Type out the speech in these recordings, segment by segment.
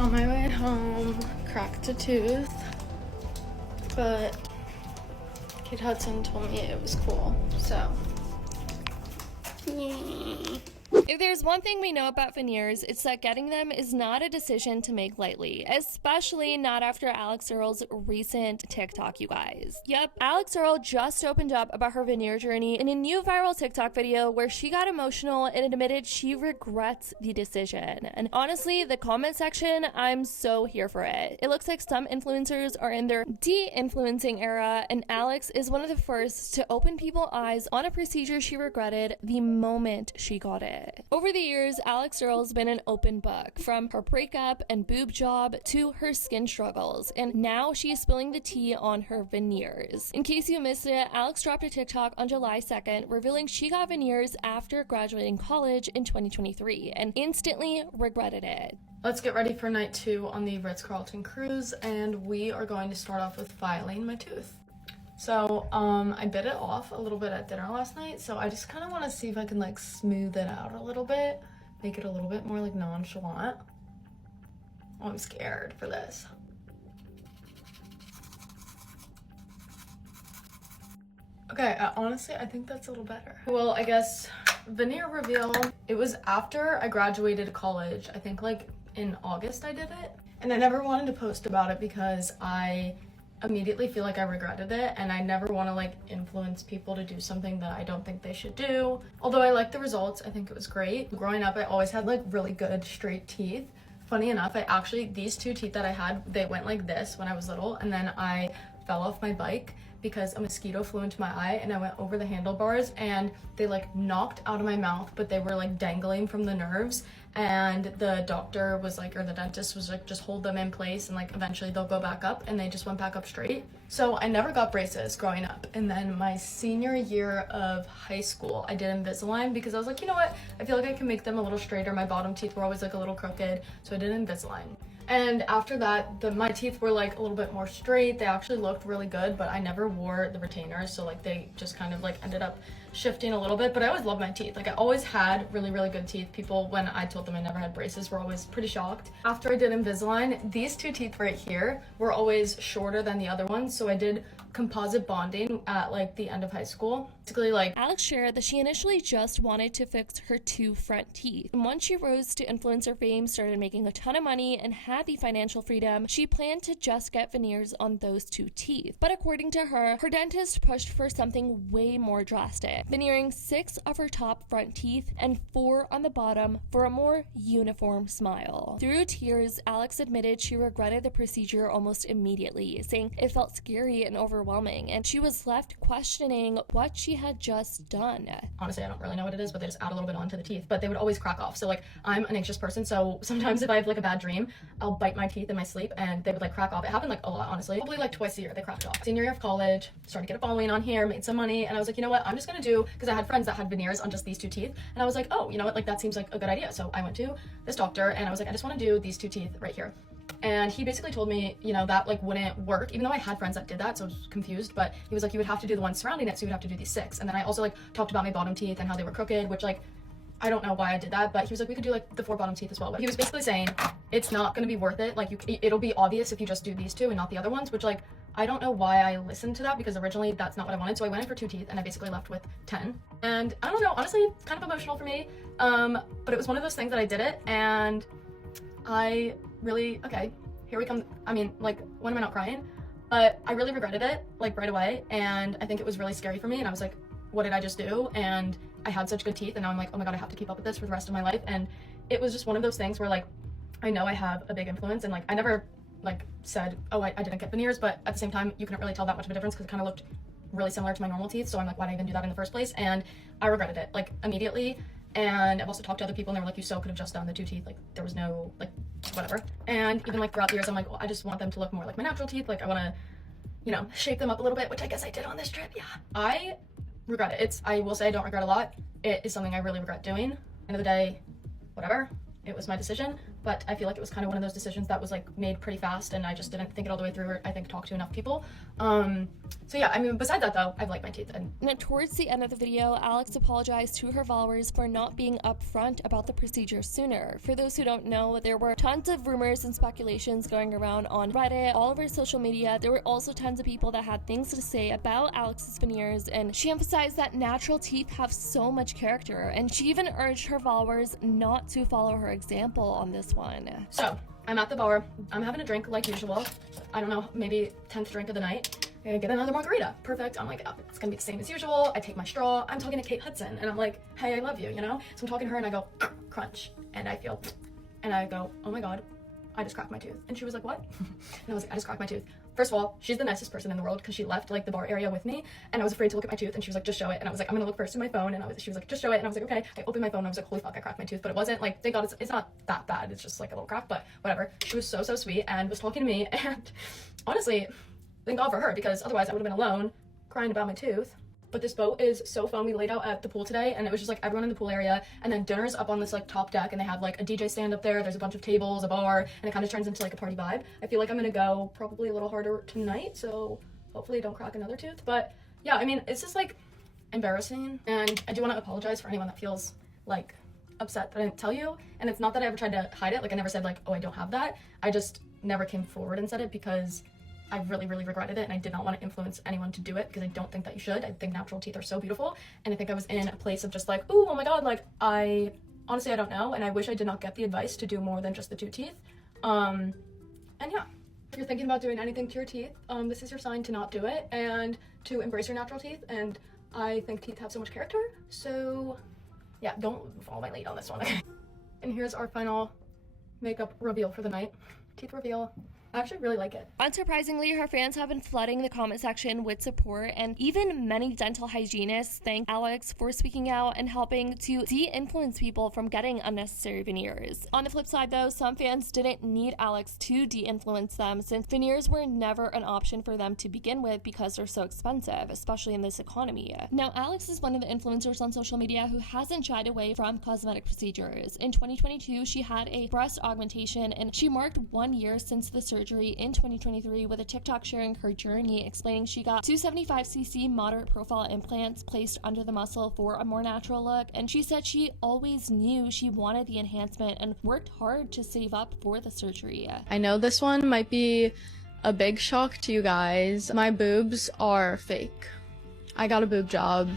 On my way home, cracked a tooth, but Kate Hudson told me it was cool, so yay. If there's one thing we know about veneers, it's that getting them is not a decision to make lightly, especially not after Alix Earle's recent TikTok, you guys. Yep, Alix Earle just opened up about her veneer journey in a new viral TikTok video where she got emotional and admitted she regrets the decision. And honestly, the comment section, I'm so here for it. It looks like some influencers are in their de-influencing era, and Alix is one of the first to open people's eyes on a procedure she regretted the moment she got it. Over the years, Alix Earle has been an open book, from her breakup and boob job to her skin struggles, and now she is spilling the tea on her veneers. In case you missed it, Alix dropped a TikTok on July 2nd revealing she got veneers after graduating college in 2023 and instantly regretted it. Let's get ready for night 2 on the Ritz-Carlton cruise, and we are going to start off with filing my tooth. So, I bit it off a little bit at dinner last night, so I just kind of want to see if I can, like, smooth it out a little bit, make it a little bit more, like, nonchalant. Oh, I'm scared for this. Okay, honestly, I think that's a little better. Well, I guess veneer reveal. It was after I graduated college. I think, like, in August I did it. And I never wanted to post about it because I immediately feel like I regretted it, and I never want to like influence people to do something that I don't think they should do. Although I like the results, I think it was great. Growing up, I always had like really good straight teeth. Funny enough, these 2 teeth that I had, they went like this when I was little, and then I fell off my bike because a mosquito flew into my eye and I went over the handlebars and they like knocked out of my mouth, but they were like dangling from the nerves, and the doctor was like, or the dentist was like, just hold them in place and like eventually they'll go back up, and they just went back up straight. So I never got braces growing up, and then my senior year of high school I did Invisalign because I was like, you know what, I feel like I can make them a little straighter. My bottom teeth were always like a little crooked, so I did Invisalign. And after that, my teeth were like a little bit more straight. They actually looked really good, but I never wore the retainers, so like they just kind of like ended up shifting a little bit. But I always loved my teeth. Like I always had really, really good teeth. People, when I told them I never had braces, were always pretty shocked. After I did Invisalign, these 2 teeth right here were always shorter than the other ones, so I did composite bonding at like the end of high school. Basically, like, Alix shared that she initially just wanted to fix her 2 front teeth, and once she rose to influencer fame, started making a ton of money, and had the financial freedom, she planned to just get veneers on those 2 teeth. But according to her, her dentist pushed for something way more drastic, veneering 6 of her top front teeth and 4 on the bottom for a more uniform smile. Through tears, Alix admitted she regretted the procedure almost immediately, saying it felt scary and overwhelming, and she was left questioning what she had just done. Honestly, I don't really know what it is, but they just add a little bit onto the teeth, but they would always crack off. So like, I'm an anxious person, so sometimes if I have like a bad dream, I'll bite my teeth in my sleep and they would like crack off. It happened like a lot, honestly. Probably like twice a year they cracked off. Senior year of college, started to get a following on here, made some money, and I was like, you know what, I'm just gonna do, because I had friends that had veneers on just these 2 teeth, and I was like, oh, you know what, like that seems like a good idea. So I went to this doctor and I was like, I just want to do these 2 teeth right here. And he basically told me, you know, that like wouldn't work, even though I had friends that did that, so I was confused. But he was like, you would have to do the ones surrounding it, so you would have to do these 6. And then I also like talked about my bottom teeth and how they were crooked, which like, I don't know why I did that, but he was like, we could do like the 4 bottom teeth as well. But he was basically saying it's not going to be worth it. Like it'll be obvious if you just do these 2 and not the other ones, which like, I don't know why I listened to that, because originally that's not what I wanted. So I went in for 2 teeth and I basically left with 10. And I don't know, honestly, it's kind of emotional for me. But it was one of those things that I did it, and I really, okay, here we come. I mean, like, when am I not crying? But I really regretted it, like, right away. And I think it was really scary for me. And I was like, what did I just do? And I had such good teeth. And now I'm like, oh my God, I have to keep up with this for the rest of my life. And it was just one of those things where, like, I know I have a big influence. And, like, I never, like, said, oh, I didn't get veneers. But at the same time, you couldn't really tell that much of a difference because it kind of looked really similar to my normal teeth. So I'm like, why did I even do that in the first place? And I regretted it, like, immediately. And I've also talked to other people and they were like, you so could have just done the 2 teeth, like there was no, like, whatever. And even like throughout the years, I'm like, well, I just want them to look more like my natural teeth. Like I want to, you know, shape them up a little bit, which I guess I did on this trip. Yeah, I regret it. I will say I don't regret a lot. It is something I really regret doing. End of the day, whatever. It was my decision, but I feel like it was kind of one of those decisions that was like made pretty fast, and I just didn't think it all the way through, or I think talk to enough people. So yeah, I mean, besides that though, I've liked my teeth. And now, towards the end of the video, Alix apologized to her followers for not being upfront about the procedure sooner. For those who don't know, there were tons of rumors and speculations going around on Reddit, all over social media. There were also tons of people that had things to say about Alix's veneers, and she emphasized that natural teeth have so much character, and she even urged her followers not to follow her example on this one. So, I'm at the bar, I'm having a drink like usual. I don't know, maybe 10th drink of the night. I get another margarita. Perfect. I'm like, oh, it's gonna be the same as usual. I take my straw. I'm talking to Kate Hudson, and I'm like, hey, I love you, you know? So I'm talking to her, and I go, crunch. And I feel, and I go, oh my God, I just cracked my tooth. And she was like, what? And I was like, I just cracked my tooth. First of all, she's the nicest person in the world, because she left like the bar area with me, and I was afraid to look at my tooth, and she was like, just show it. And I was like, I'm gonna look first in my phone, and she was like, just show it. And I was like, okay. I opened my phone, and I was like, holy fuck, I cracked my tooth. But it wasn't like, thank God, it's not that bad. It's just like a little crack, but whatever. She was so sweet and was talking to me, and honestly, thank God for her, because otherwise I would have been alone crying about my tooth. But this boat is so fun. We laid out at the pool today, and it was just like everyone in the pool area, and then dinner's up on this like top deck, and they have like a DJ stand up there. There's a bunch of tables, a bar, and it kind of turns into like a party vibe. I feel like I'm gonna go probably a little harder tonight, so hopefully I don't crack another tooth. But yeah, I mean, it's just like embarrassing, and I do want to apologize for anyone that feels like upset that I didn't tell you. And it's not that I ever tried to hide it. Like, I never said like, oh, I don't have that. I just never came forward and said it because I really regretted it, and I did not want to influence anyone to do it, because I don't think that you should. I think natural teeth are so beautiful, and I think I was in a place of just like, ooh, oh my God, like honestly, I don't know, and I wish I did not get the advice to do more than just the 2 teeth. And yeah, if you're thinking about doing anything to your teeth, this is your sign to not do it and to embrace your natural teeth. And I think teeth have so much character, so yeah, don't follow my lead on this one. And here's our final makeup reveal for the night. Teeth reveal. I actually really like it. Unsurprisingly, her fans have been flooding the comment section with support, and even many dental hygienists thank Alix for speaking out and helping to de-influence people from getting unnecessary veneers. On the flip side though, some fans didn't need Alix to de-influence them, since veneers were never an option for them to begin with because they're so expensive, especially in this economy. Now, Alix is one of the influencers on social media who hasn't shied away from cosmetic procedures. In 2022, she had a breast augmentation, and she marked 1 year since the surgery in 2023 with a TikTok sharing her journey, explaining she got 275cc moderate profile implants placed under the muscle for a more natural look, and she said she always knew she wanted the enhancement and worked hard to save up for the surgery. I know this one might be a big shock to you guys. My boobs are fake. I got a boob job.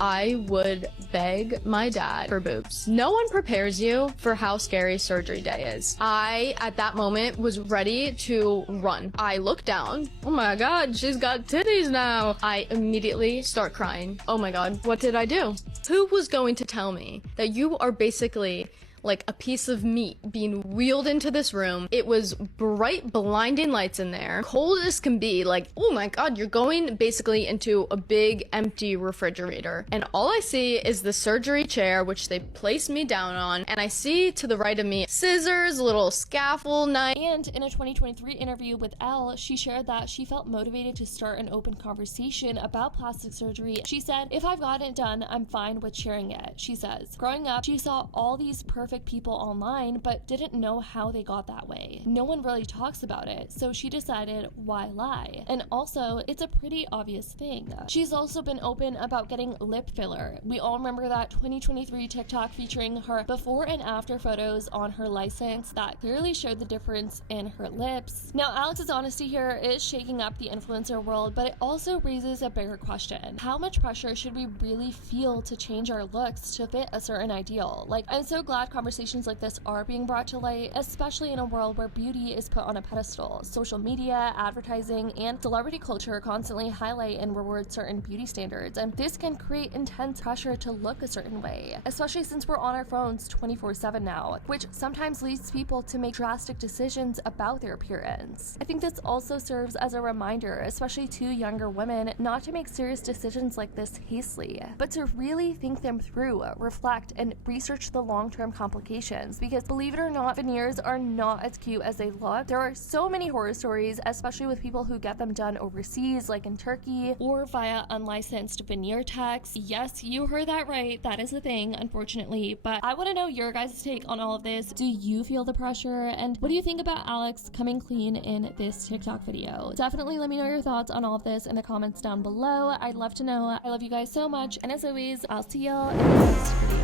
I would beg my dad for boobs. No one prepares you for how scary surgery day is. I, at that moment, was ready to run. I look down. Oh my God, she's got titties now. I immediately start crying. Oh my God, what did I do? Who was going to tell me that you are basically like a piece of meat being wheeled into this room? It was bright, blinding lights in there, cold as can be. Like, oh my God, you're going basically into a big empty refrigerator, and all I see is the surgery chair, which they placed me down on, and I see to the right of me scissors, a little scaffold knife. And in a 2023 interview with Elle, she shared that she felt motivated to start an open conversation about plastic surgery. She said, "If I've gotten it done, I'm fine with sharing it." She says, growing up, she saw all these perfect people online, but didn't know how they got that way. No one really talks about it, so she decided, why lie? And also, it's a pretty obvious thing. She's also been open about getting lip filler. We all remember that 2023 TikTok featuring her before and after photos on her license that clearly showed the difference in her lips. Now, Alix's honesty here is shaking up the influencer world, but it also raises a bigger question. How much pressure should we really feel to change our looks to fit a certain ideal? Like, I'm so glad conversations like this are being brought to light, especially in a world where beauty is put on a pedestal. Social media, advertising, and celebrity culture constantly highlight and reward certain beauty standards, and this can create intense pressure to look a certain way, especially since we're on our phones 24/7 now, which sometimes leads people to make drastic decisions about their appearance. I think this also serves as a reminder, especially to younger women, not to make serious decisions like this hastily, but to really think them through, reflect, and research the long-term consequences complications, because believe it or not, veneers are not as cute as they look. There are so many horror stories, especially with people who get them done overseas, like in Turkey, or via unlicensed veneer techs. Yes, you heard that right. That is a thing, unfortunately. But I want to know your guys' take on all of this. Do you feel the pressure? And what do you think about Alix coming clean in this TikTok video? Definitely let me know your thoughts on all of this in the comments down below. I'd love to know. I love you guys so much. And as always, I'll see y'all in the next video.